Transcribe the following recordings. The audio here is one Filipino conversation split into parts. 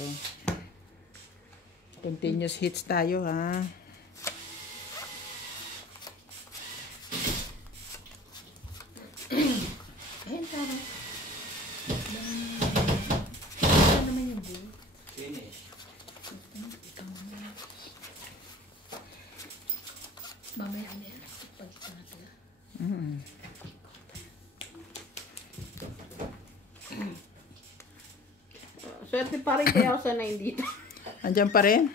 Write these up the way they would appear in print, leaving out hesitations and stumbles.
Okay. Continuous hits tayo, ha? Ayun, tara. Ano naman yung buo? Finish. Mamaya ano yan? Pagkita na pala. Swerte pa rin kaya ako sanay dito. Andiyan pa rin?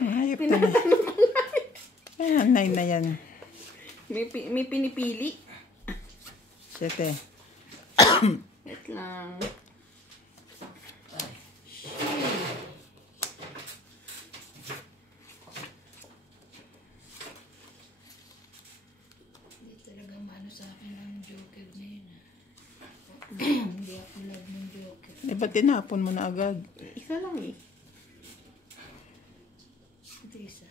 Hayop ka na. Ayan, 9 na yan. May pinipili. 7. Wait lang. Hindi talaga maano sa akin ang joker na yun. Hindi ako love ng joker. Eh, ba't tinapon mo na agad? Isa lang eh. Ito isa.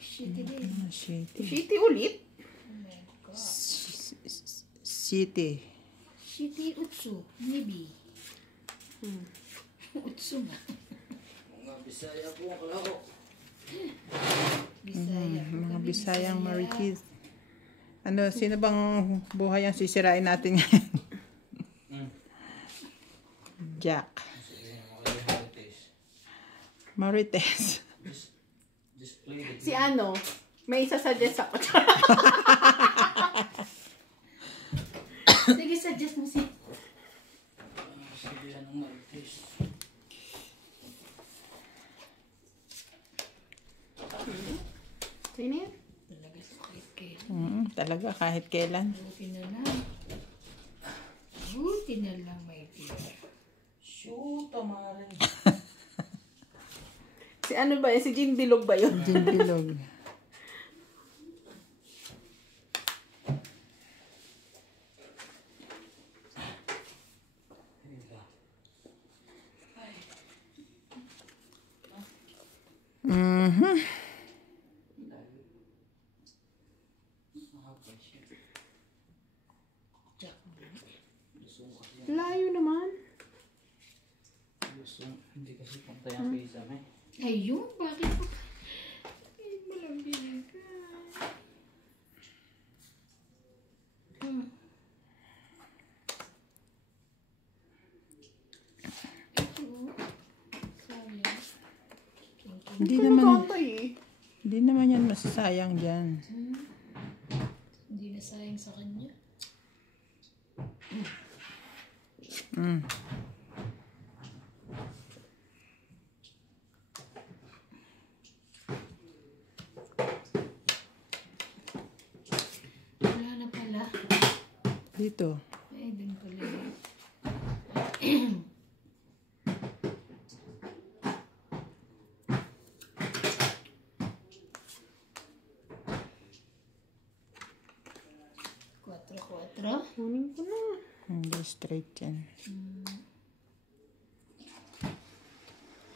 Shitty din. City. Shitty ulit. Oh my God. City. Shitty Utsu. Maybe. Utsu nga. Mga Bisaya po ang kalaro. Bisaya. Mga Bisayang Marikis. Ano, sino bang buhay ang sisirain natin ngayon? Jack. Sige, makalimutis. Marites. Just play the Si ano, may isasuggest ako. Sige, suggest mo si... Sige, anong marites. Sino yan? Talaga sakit kayo. Talaga, kahit kailan. Buti na lang. Buti na lang, my dear. Shoot, amare. Si ano ba yun? Si Jean Bilog ba yun? Jin Bilog. Jack Blue. Layo naman. Hindi kasi pantay ang pisa, eh. Ayun, bakit po? Ay, malambing ka. Ito, sayang. Hindi Ano naman, kantay eh? hindi naman yan masasayang dyan. Hindi na sayang sa kanya. Wala na pala. Dito. Ay, dun pala. Kwatro. Kunin ko na. Hindi straight yan.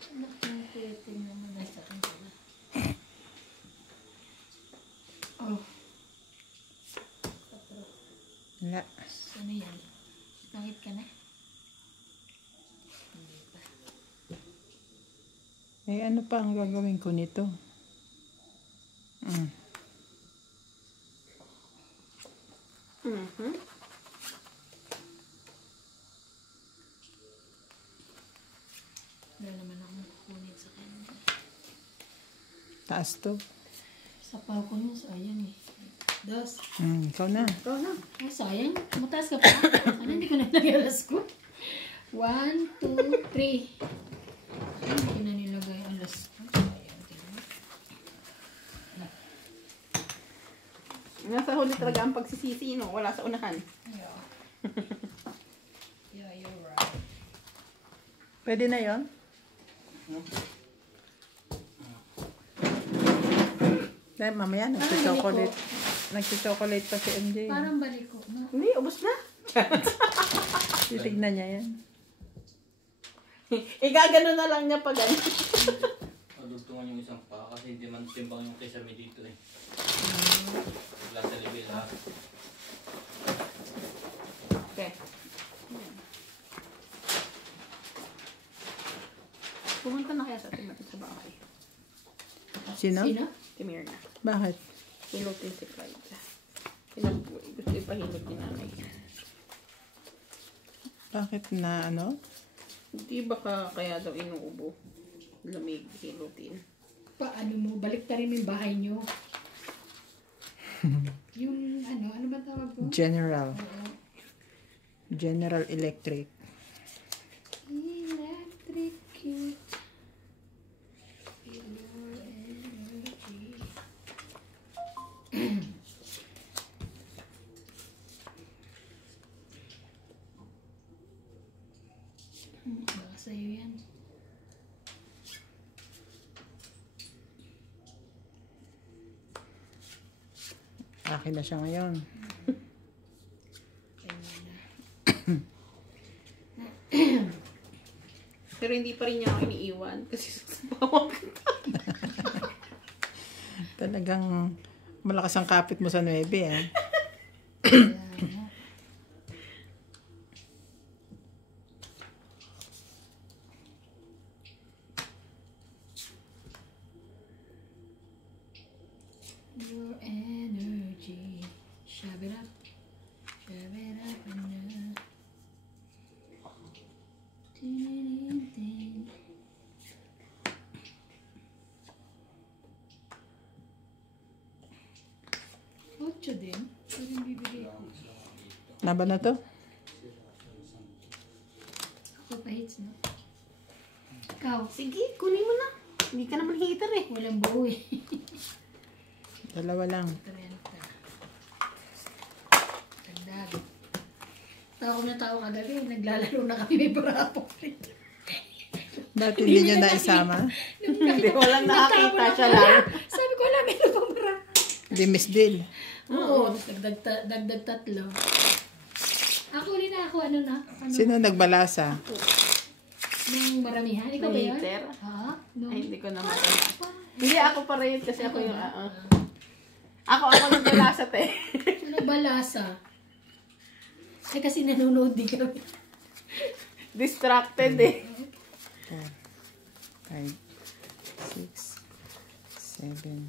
Anak ng pwede naman nasa akin pala. Oh. Kwatro. Wala. Ano yan? Nakit ka na? Hindi pa. Eh, ano pa ang gagawin ko nito? Wala naman akong kukunin sa kanya. Taas to. Sapaw ko niya, sayang eh. Dos. Ikaw na. Ikaw na. Ay, sayang. Mataas ka pa. Ano, hindi ko na nilagay ko. 1, 2, 3. Hindi ko na nilagay alas ko. Sayang. Tingnan. Nasa huli talaga ang pagsisisi, no? Wala sa unahan. Yeah. Yeah, you're right. Pwede na yon? Dahil mamaya nagsichocolate. Nagsichocolate pa si MJ. Parang balik ko, no? Hindi, ubos na. Titignan niya yan. Igagano na lang niya pag ano. Madugtungan yung isang pa kasi hindi man timbang yung kisame dito, eh. lang sa level ha. Okay. Ayan. Pumunta na kaya sa atin natin sa bahay. Sino? Sino? Timir na. Bakit? Hilutin si Clyde. Gusto ipahilot ni nanay. Bakit na ano? Hindi baka kaya daw inuubo. Lamig, hilutin. Paano mo? Balik ta rin yung bahay nyo. Yung ano ba tawag mo? General. Oo. General Electric. Electric cute. Feel your energy. Baka sa'yo yan. Akin na siya ngayon. Kanya na. Pero hindi pa rin niya ako iniiwan kasi susubawang kita. Talagang malakas ang kapit mo sa 9 ah. Kaya na. Your energy. Shove it up. Shove it up and down. Tin-tin-tin. Ocho din. Parang bibigay ko. Laban na to? Ako pa hits, no? Ikaw. Sige, kunin mo na. Hindi ka naman hater eh. Walang buo eh. Dalawa lang. 30. Tagdag. Tao na tao kagabi. Naglalaro na kami. May brapo rin. Ba't hindi nyo naisama? Hindi, walang nakakita siya lang. Sabi ko, wala, meron pang bra. Hindi Miss Deal. Oo. Dagdag tatlo. Ako rin na ako. Ano na? Ano? Sino nagbalasa? Nung maramihan. Ikaw ba yun? Later. Ha? Nung... Ay, hindi ko na matanda. Hindi, ako pa rin kasi ako yung Ako nagbalasa te. Ano ba lasa? Ay, kasi nanonood din kami. Distracted eh. 4, 5, 6, 7,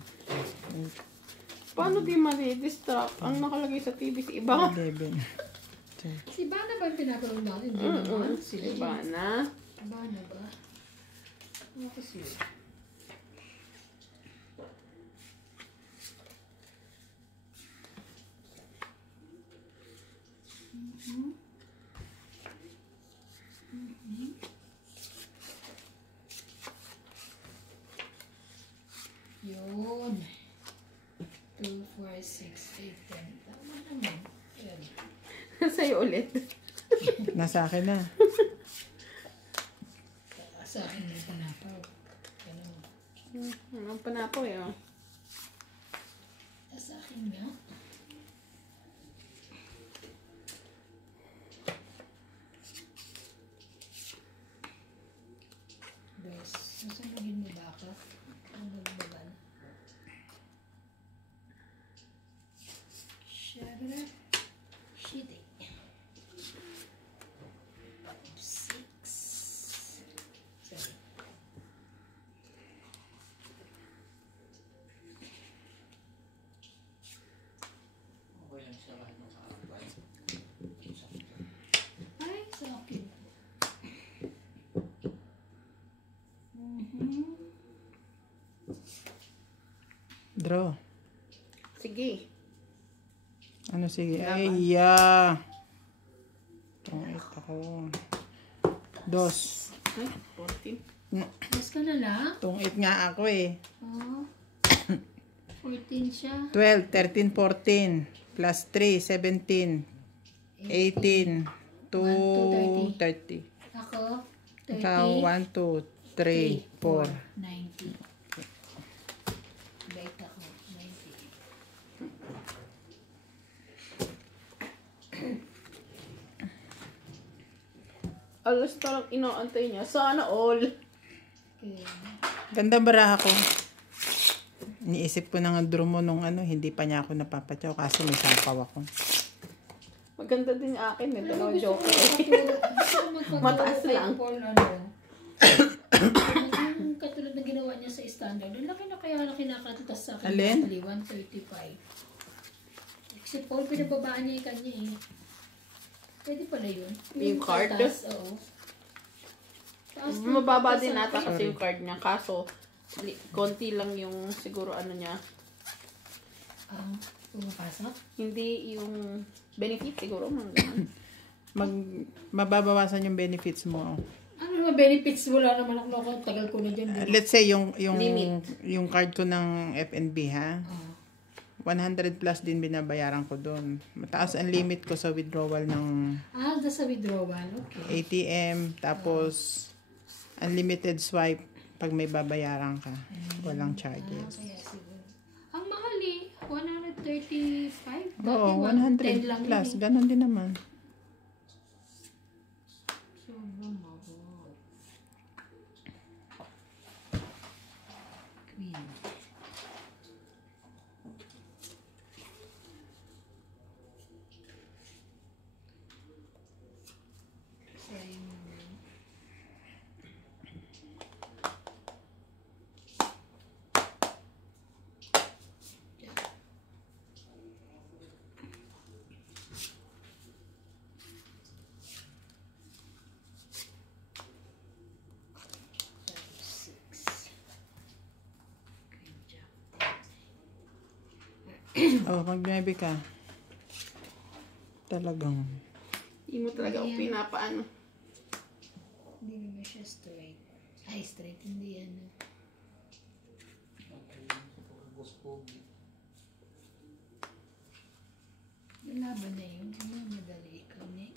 Paano di mali-distract? Ang nakalagay sa TV si Iba. 11. Si Bana ba yung pinapanood natin? Hindi naman. Si Ibana. Bana ba? Ano kasi? Yun. 2, 4, 6, 8, 10. Tama naman. Yan. Sa'yo ulit. Nasa akin na. Sa akin may panapaw. Ganun. Ang panapo eh. Oh. Sa akin nga. Dos. Nasunugin mo ba ako? Ang nagbaban. Shabra. Shitty. 6. 7. Okay lang siya kahit nakakabay. Ay, sa akin. Draw. Sige. Ano sige? Laban. Ay, yeah. Tungit ako. 2. Ay, 14. Mas ka na lang? Tungit nga ako eh. Oh. 14 siya. 12, 13, 14. Plus 3, 17. 18. 2, 30. Ako, 30. Ikaw, 1, 2, 3, 4. 90. Bait ako, 90. Alas talagang inaantay niya. Sana all. Okay. Ganda baraha ko. Iniisip ko na nga draw mo nung ano, hindi pa niya ako napapatyaw kasi may sampaw ako. Maganda din yung akin. Ito Pero na gusto joke. ko magpaturo Mataas kay lang. Paul, ano. Yung katulad na ginawa niya sa standard. Ang laki na kaya na kinakatas sa akin. Alin? Monthly, 135. Kasi Paul, pinababaan niya yung kanya eh. Pwede pala yun. Yung card? Taas, oo. Taas ng Mababa taas din ang- ata kasi yung card niya. Kaso, konti lang yung siguro ano niya. Pumapasok? Hindi yung benefit siguro. Mga ganun. Mababawasan yung benefits mo. Ano naman benefits? Wala naman ako. Tagal ko na dyan. Let's say yung Limit. yung card ko ng FNB ha. Ah. 100 plus din binabayaran ko doon. Mataas ang limit ko sa withdrawal ng Doon sa withdrawal. Okay. ATM. Tapos, unlimited swipe pag may babayaran ka. Walang charges. Kaya siguro. Ang mahal eh. 135? Oo, Dati 100 110 lang plus. yun eh. Ganon din naman. Sobrang mahal. Queen. Oh, pag maybe ka. Talagang. Hindi mo talaga ako pinapaano. Hindi naman siya straight. Ay, straight. Hindi yan. Laban na yun. Ano, madali ikaw na eh.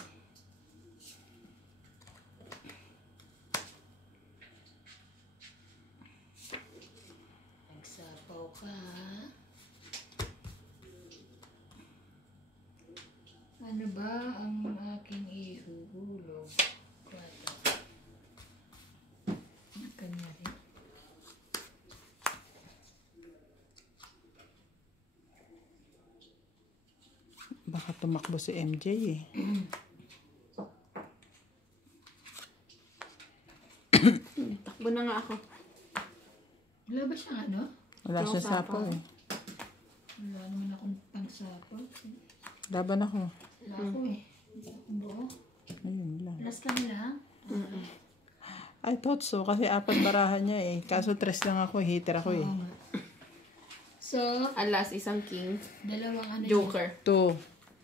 Nagsapaw ka. Ano ba ang aking ihuhulog? Kwata. Kanya rin. Baka tumakbo si MJ eh. Takbo na nga ako. Wala ba siyang ano? Wala Yung siya sapaw sapaw. eh. Wala naman akong pangsapaw. Laban ako. Wala ako eh. Buo. Ayun lang. Last kami lang. I thought so. Kasi 4 barahan niya eh. Kaso 3 lang ako. Hitter ako eh. Oo nga. So, Alas, isang king. dalawang ano Joker. 2,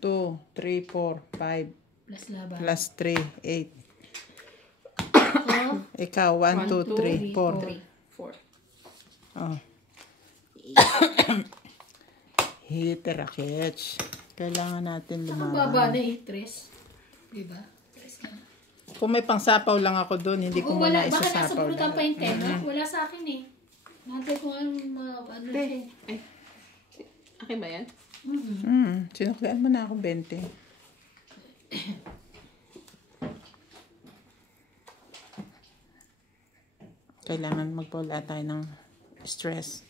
2, 3, 4, 5. yun? Plus laban. Plus 3, 8. So, Ikaw, 1, 2, 3, 4. 3, 4. Oh. Hitter catch. Kailangan natin ang baba lumaban. na eh. 3. Diba? 3 ka. Kung may pangsapaw lang ako doon, hindi ko Oo, wala. muna Baka nasa isasapaw. pulutan pa yung 10, no? Wala sa akin eh. Nantay ko ano siya. Ay. Akin ba yan? Sinuklaan mo na ako 20. Kailangan magpawala tayo ng stress.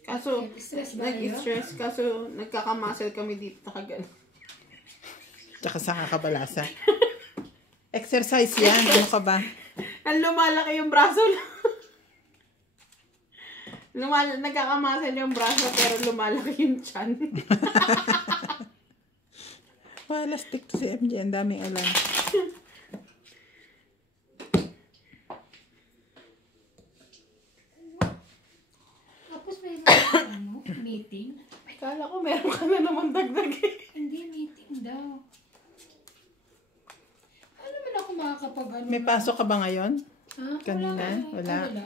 Kaso, Stress ba kayo? nag-stress. Kaso, nagkakamuscle kami dito. Nakagan. Tsaka sa kakabalasa. Exercise yan. Ano ka ba? Ang lumalaki yung braso. Nagkakamuscle yung braso pero lumalaki yung chan. Wala, stick to si MJ. Ang daming alam. Tapos may ano, meeting. Kala ko meron ka na naman dagdag eh. Hindi, meeting daw. Ano naman ako makakapag ano? May pasok ka ba ngayon? Ha? kanina? Wala. Wala.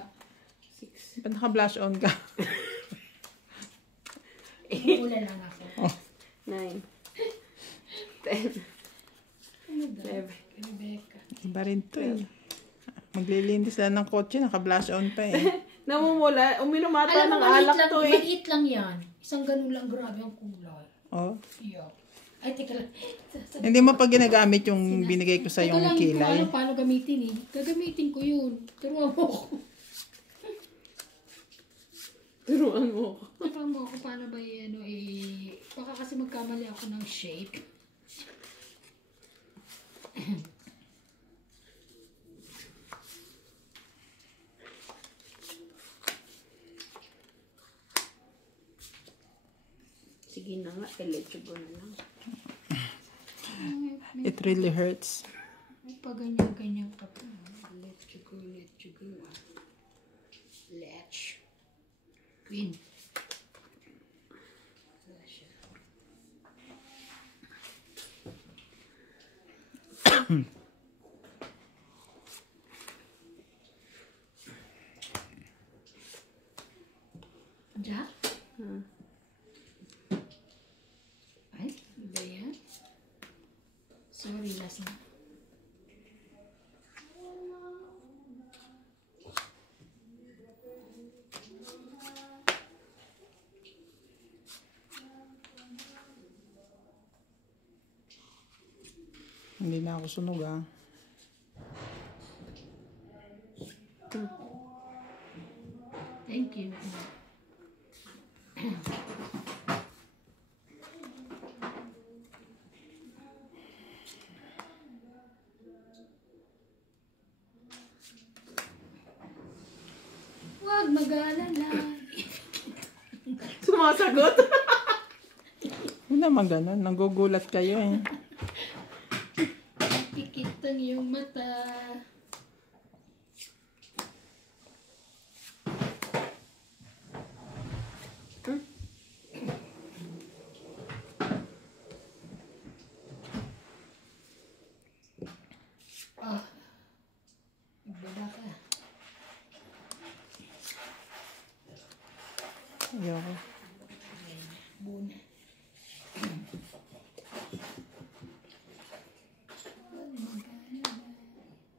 6. Ba't naka-blush on ka? Wala lang ako. 9. 10. Ano daw? 11. Rebecca. Iba rin to eh. Maglilinis lang ng kotse, naka-blush on pa eh. Namumula. Uminumata Alam mo, ng alak to eh. maliit lang yan. Isang ganun lang, grabe ang kulay. Oh. Iyo. Ay, teka lang. Hindi mo pa ginagamit yung binigay ko sa Teka yung lang, kilay. kung alam paano gamitin eh. Gagamitin ko yun. Turuan mo ko. Turuan mo ako. Turuan mo ako paano ba ano baka kasi magkamali ako ng shape. Sige na nga, let you go na lang. It really hurts. May paganyan-ganyan ka pa. Let you go, let you go. Let's. Queen. Wala siya. Jack? Ay, iba yan? Sorry, last na. Hindi na ako sunog ah. Thank you. Huwag mag-alala. Sumasagot? Hindi naman ganun. Nagugulat kayo eh. Pikit ang iyong mata. Ah. Magbaba ka. Ayoko. Buna.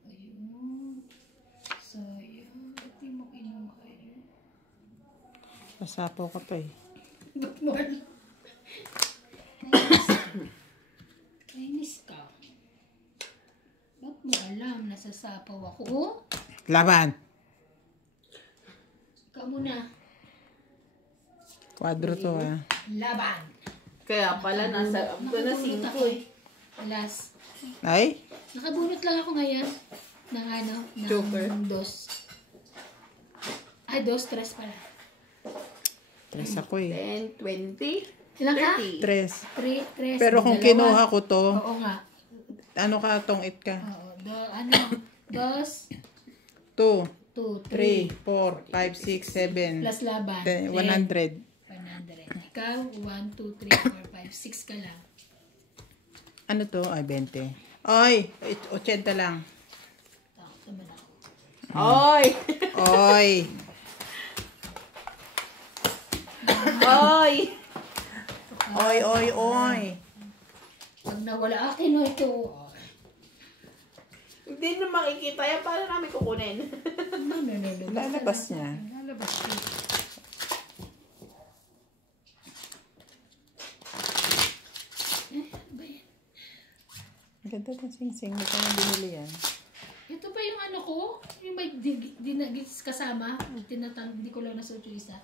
Ayun. Sayang. Ba't di mo kinuha yun? Pasapo ka pa eh. Ba't mo alam? Kainis ka. Ba't mo alam? Nasasapaw ako. Laban! Ikaw muna. Kwadro to ah. Laban. Kaya pala, nasa ito na 5 eh. Alas. Ay? Nakabunot lang ako ngayon. Ng ano? Ng Joker. dos. Ay, dos, tres pala. Tres ako eh. 10, 20, Ilan ka? 30. Tres. Tres. Pero kung dalawa. kinuha ko to, Oo nga. ano ka tong-it ka? Oo. Ano? Dos, 2, two, 3, three. 4, 5, 6, 7, Plus laban. 100. 100. Ikaw, 1, 2, 3, 4, 5, 6 ka lang. Ano to? Ay, 20. Oy! 80 lang. Takot naman ako. Oy! Oy! Oy! Oy, oy, oy! Pag nawala akin, no, ito. Hindi na makikita yan. Paano namin kukunin? Lalabas niya. Lalabas siya. Ba yan? Ang ganda ng sing-sing. Ito yung binili yan. Ito ba yung ano ko? Yung may kasama? Hindi ko lang nasuot yung isa.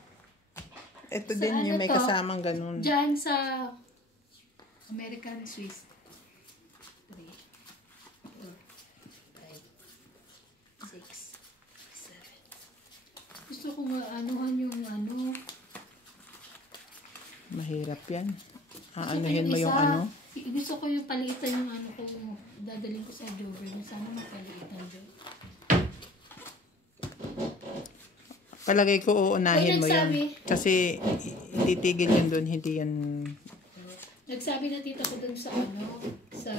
Ito Sa din ano yung may to? kasamang ganun. Diyan sa American Swiss. 3, 4, 5, 6, 7. Gusto ko nga anuhan yung ano. Mahirap yan. Gusto ko Aanuhin mo yung isa. ano? Gusto ko yung paliitan yung ano ko. Dadalhin ko sa jogger. Sana mapaliitan dyan. Palagay ko uunahin mo nagsabi. yun. Kasi titigil yun doon. Hindi yan... Nagsabi na tita ko dun sa ano, sa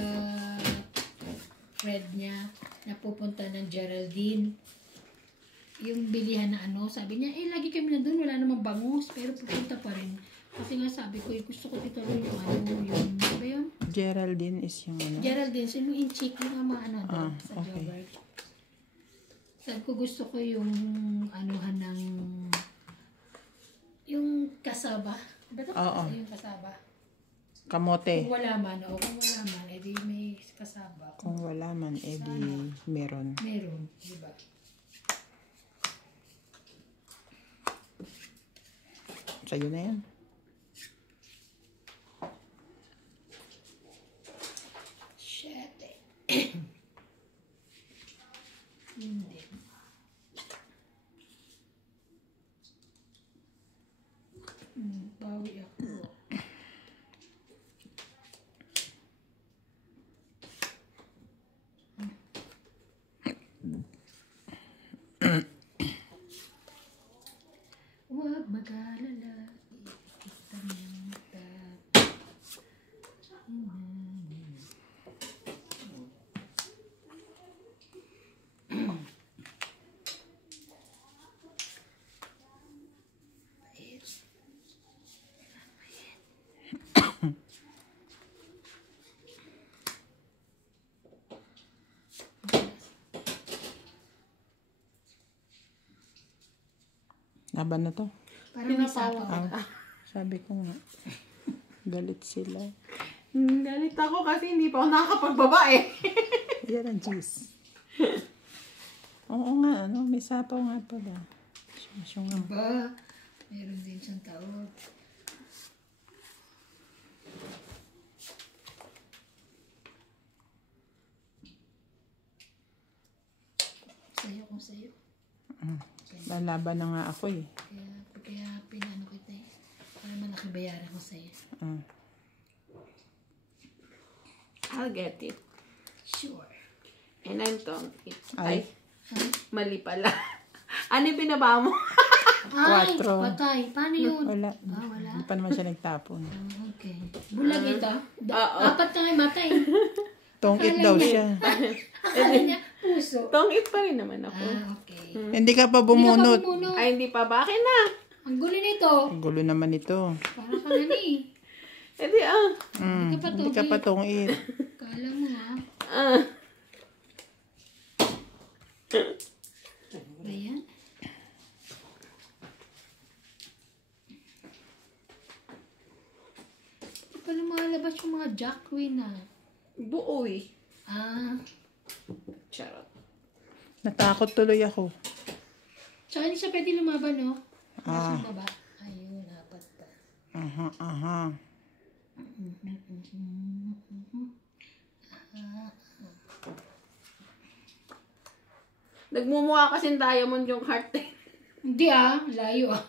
friend niya na pupunta ng Geraldine. Yung bilihan na ano, sabi niya, lagi kami na dun, wala namang bangus, pero pupunta pa rin. Kasi nga sabi ko, gusto ko dito rin yung ano, yung, ano ba yun? Geraldine is yung ano? Geraldine, so yung in-check, yung mga ano doon sa okay. Joburg. Sabi ko, gusto ko yung anuhan ng, yung kasaba. Ba't Oo. yung kasaba? Kamote. Kung wala man, edi may kasaba. Kung wala man, edi meron. Meron, di ba? Sa'yo na yan. Shit. Hindi. Bawi ako. Huwag mag-alala. Kita ng Laban na to. parang may sapaw. Sabi ko nga. Galit sila. Galit ako kasi hindi pa ako nakakapagbaba eh. Yan ang cheese. Oo nga, ano, may sapaw nga pala. Siya nga. Ba, meron din siyang tawag. Sa'yo kung sa'yo. Lalaban na nga ako eh. Kaya pinano kita eh. Para malaki bayaran ko sa'yo. I'll get it. Sure. And I'm tong it. Ay. Ay, mali pala. Ano yung binaba mo? Ay, Quatro. patay. Paano yun? Wala. Wala. Hindi pa naman siya nagtapon. Okay. Bulag ito. Oo. Apat na may matay. Tongit daw siya. Akala niya, puso. Tong it pa rin naman ako. Okay. Hindi ka pa bumunot. Bumuno. Ay, hindi pa. Bakit na? Ang gulo nito. Ang gulo naman ito. Para ka na ni. Eh di Hindi ka pa tongit. Kala mo ha. Ayan. Hindi pa lumalabas yung mga Jack Queen ah. Buoy. Charot. Natakot tuloy ako. Tsaka hindi siya pwede lumaban no? Ah. Nasa baba. Ayun, apat pa. Aha. Nagmumukha kasing diamond yung heart eh. Hindi layo ah.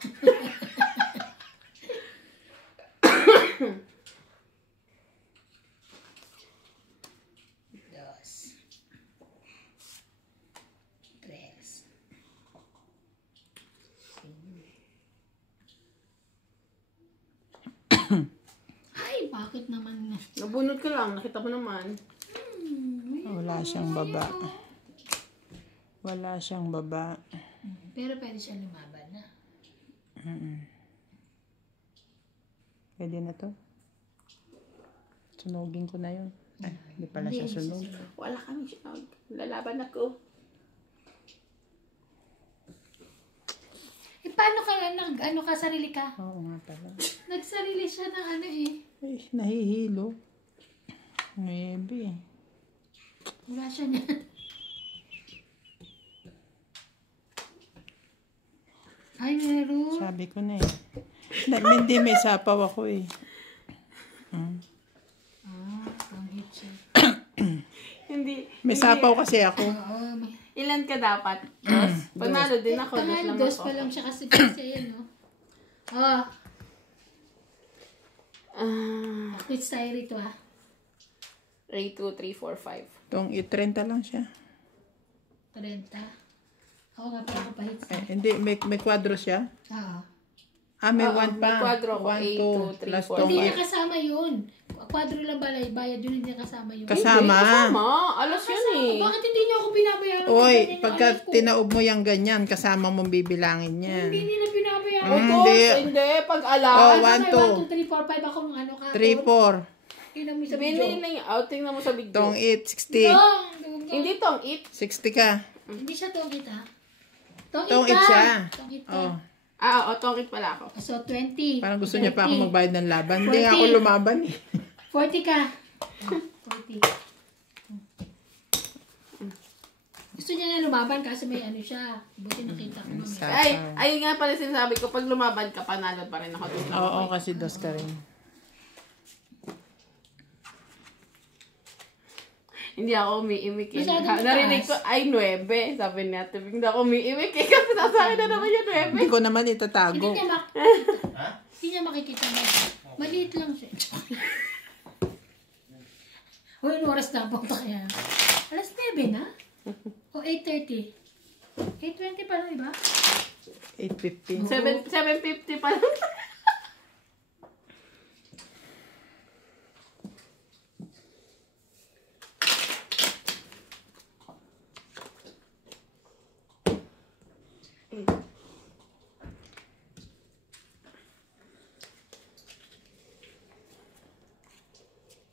Dos. Tres. Ay, bakit naman? Nabunot ko lang. Nakita mo naman. Wala siyang baba. Wala siyang baba. Pero pwede siya lumaban na. Pwede na to. Sunugin ko na yun. Ay, hindi pala siya sunog. Wala kami siya. Lalaban ako. Paano ka ano ka, sarili ka? Oo nga pala. Nagsarili siya ng ano eh. Ay, nahihilo. Maybe. Wala siya niya. Ay, meron. Sabi ko na eh. Hindi, may sapaw ako eh. Pangit siya. Hindi. May sapaw kasi ako. Ilan ka dapat? Dos? Panalo din ako. Dos lang Dos ako. pa lang siya kasi yan, no? Quits tayo rito, Ray 2, 3, 4, 5. Itong 30 lang siya. 30. Ako nga pa ako pa hits. Hindi, may kwadro siya. May 1 pa. may kwadro ako. 1, 2, 8, 2, 3, plus 4, tong Hindi niya kasama yun. Kwadro lang ba? Bayad yun, hindi niya kasama yun. Kasama. Kasama. Alas yun eh. Bakit hindi niya ako binabayaran? Oy, Ganyan yung pagka alas ko. tinaob mo yung ganyan, kasama mong bibilangin yan. Hindi nila binabayaran. Hindi. Hindi. Pag alas. Oh, 1, 2, 1, 2, 3, 4, 5 ako ng ano ka. 3, 4. Tingnan mo sa Sabihin video. nila yung out. Tingnan mo sa video. Tong 8, 60. Hindi tong it. 60 ka. Hindi siya tongit ha. Tong 8 siya. Tongit ka. Oh, Oo, tong it pala ako. So, 20. parang gusto niya pa ako 30. magbayad ng laban. 40. Hindi nga ako lumaban eh. 40 ka. 40. Gusto niya na lumaban kasi may ano siya. Buti nakita ko mamaya. Ay, ayun nga pala sinasabi ko, pag lumaban ka, panalo pa rin ako. Oo, kasi dos ka rin. Hindi ako umiimik eh. Masyadong Narinig ko, ay 9. Sabi niya, hindi ako umiimik eh. Kasi nasa akin na naman yung 9. Hindi ko naman itatago. Hindi niya makikita mo. Maliit lang siya. Uy, ano oras na po kaya? Alas 9 na? O 8:30? 8:20 pa lang, iba? 8:15. 7:50 pa lang.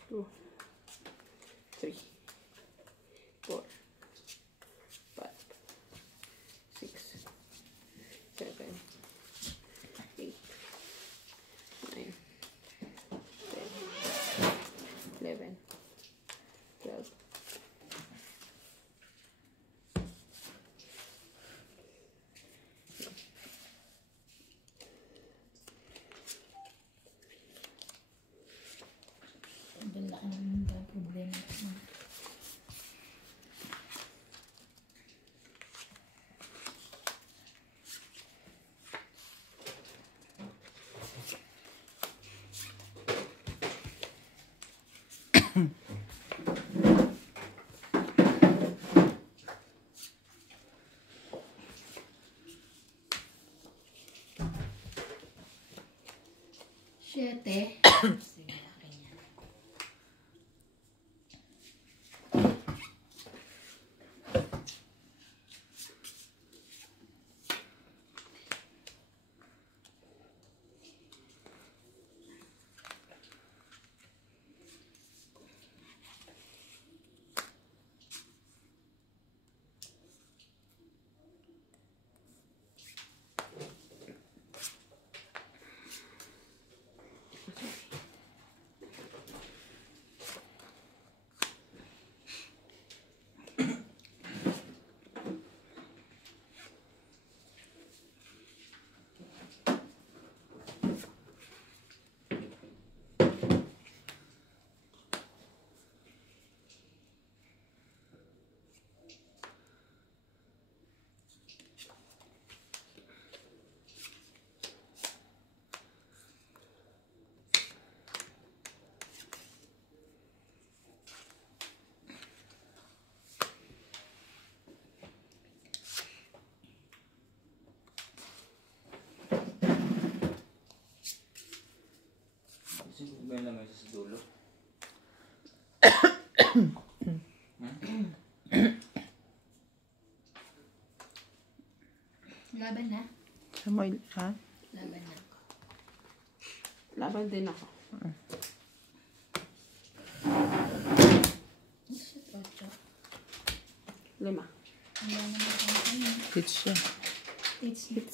Two, 3, 4, 5, 6, 7, 8, 9, 10, 11, 12. Ang laki ng problema. Siyete. Sige, akin yan. Sino ba yung lamay sa dulo? Laban na? Samoy, ha? Laban na. Laban din ako. Shit, 8. 5. Wala naman kami. Hits siya. It's 1,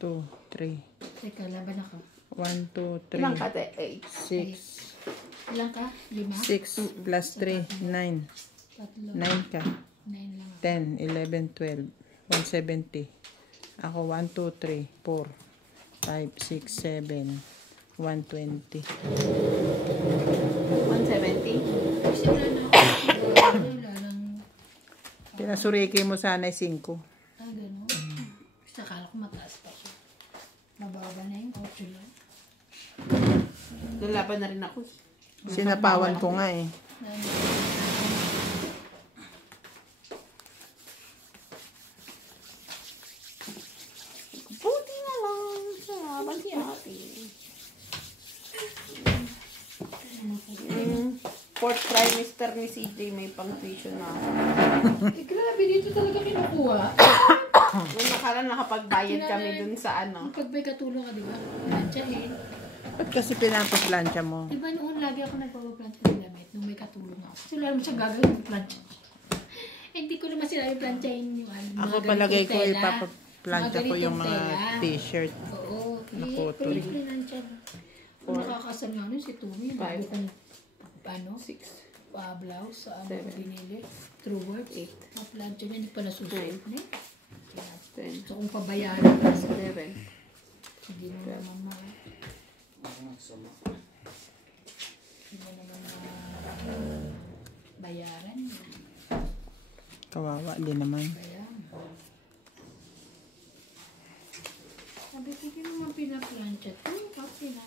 2, 3. Teka, laban ako. 1, 2, Ilang ka, 3. te? 6. Ilang ka? 5? 6 plus 3, 9. 3. 9 ka. 9 lang ako. 10, 11, 12. 170. Ako 1, 2, 3, 4, 5, 6, 7, 120. 170? Kasi wala na ako. Wala lang. Pinasuriki mo sana 5. Ah, gano'n. Kasi akala ko mataas pa siya. Mababa na yung 8 lang. Lalaban na rin ako. Sinapawan ko nga eh. Buti na lang sa laban si ate. Fourth trimester ni CJ may pang-tuition na. Eh, grabe, dito talaga kinukuha. Nung nakaraan nakapagbayad kami dun sa ano. Pag may katulong ka, di ba? Plansyahin. Ba't kasi pinapaplansya mo? Di ba noon lagi ako nagpapaplansya ng damit nung may katulong ako. Kasi wala naman siyang gagawin ng plansya. Hindi ko naman sila plansyahin yung ano. Ako mga palagay ko ganitong tela. ipapaplansya ko yung mga Ganitong tela. t-shirt. Oo. Nakotol. Pinansya. Kung nakakasal nga nun si Tumi, bago kong ano, 6, blouse sa ano Seven. binili. True Words. 8, Maplancho na, hindi pa nasusuot na eh. 10, Gusto kong pabayaran kasi 11, hindi mo naman hindi mo naman bayaran. Kawawa din naman. Kaya, sabi ko, hindi naman pinaplansya to. Kasi na,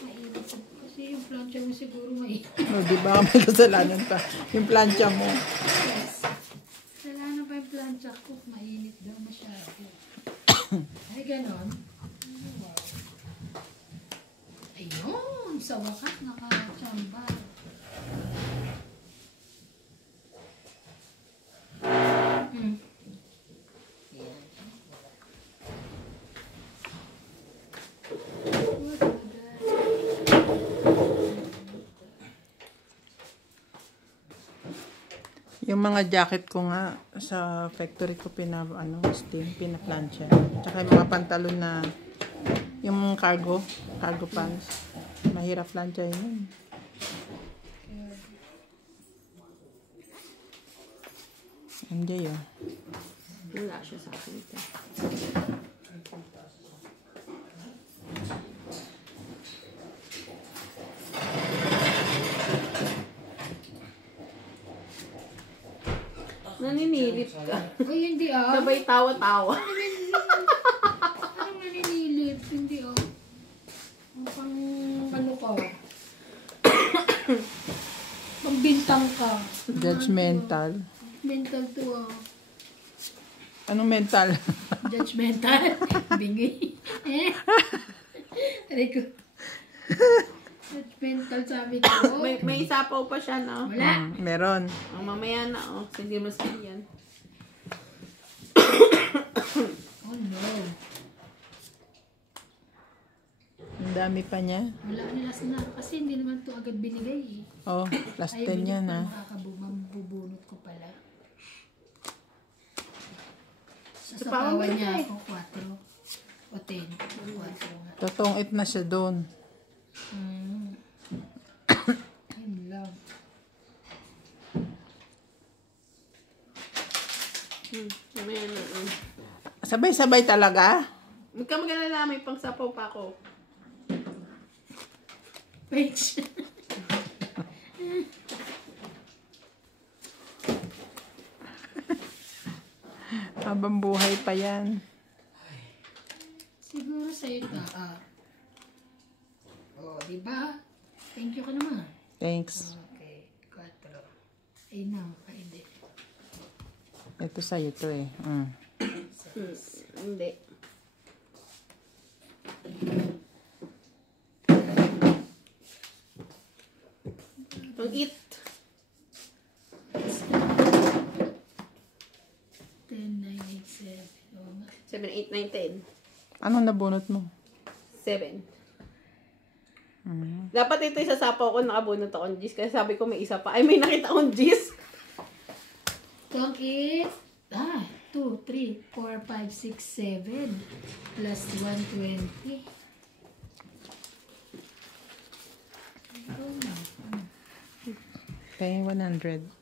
mainit. Kasi yung plancha mo siguro mainit. O, di ba may kasalanan pa? Yung plancha mo. Yes. Kailangan pa yung plancha ko. Mainit daw masyado. Ay, ganon. Wow. Ayun! Sa wakas, nakachamba. Hmm. Yan. Yung mga jacket ko nga sa factory ko steam, pinaplansya. Tsaka yung mga pantalon na yung cargo pants. Mahirap plansya yun. Hindi yun. wala siya sa akin ito. Naninilip ka. Uy, hindi ah. Sabay tawa-tawa. Anong naninilip? Hindi ah. Pang ano ka? Pagbintang ka. Judgmental. Mental to ah. Anong mental? Judgmental. Bingi. Aray ko. Judgmental sabi ko. May isapaw pa siya, no? Wala. Meron. Oh, mamaya na, oh. Hindi mas yan. Oh no. Ang dami pa niya. Wala na last na. Kasi hindi naman to agad binigay eh. Oh, last Ay, 10 yan ha. Makakabubunot ko pala. Sapawan Sasapawan mo niya na eh. ako 4 o 10. 4 nga. Totoong it na siya doon. Yun lang. Mamaya na, oh. Sabay-sabay talaga? Huwag ka mag-alala, may pang sapaw pa ako. Page. Habang buhay pa yan. Siguro sa'yo ito. Oh, diba? Thank you ka naman. Thanks. Okay. 4. Ay na, hindi. Ito sa'yo to eh. Hindi. Pang eat. 10, 9, 8, 7. Oo nga. 7, 8, 9, 10. Anong nabunot mo? 7. Dapat ito yung sasapaw ko, nakabunot akong G's. Kasi sabi ko may isa pa. Ay, may nakita akong G's. Kung 8, 2, 3, 4, 5, 6, 7. Plus 120. Kaya 100.